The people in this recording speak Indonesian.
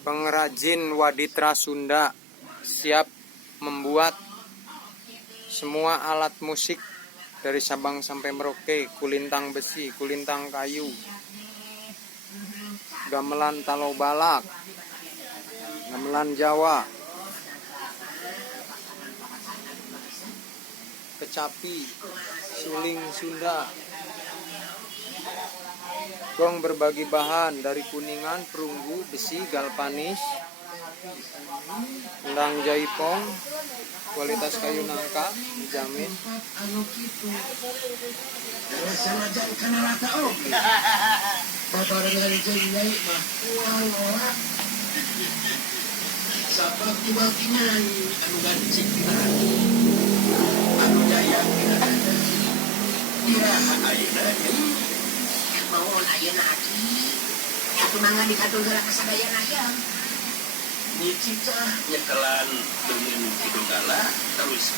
Pengrajin Waditra Sunda siap membuat semua alat musik dari Sabang sampai Merauke, kulintang besi, kulintang kayu, gamelan talobalak, gamelan Jawa, kecapi, suling Sunda, gong berbagai bahan dari kuningan, perunggu, besi, galvanis, endang jaipong, kualitas kayu nangka dijamin. Mawon aya na aki. Ito mga ni kadong gara kasagayan ayam. Ni cita nyekelan dengan hidung gala terus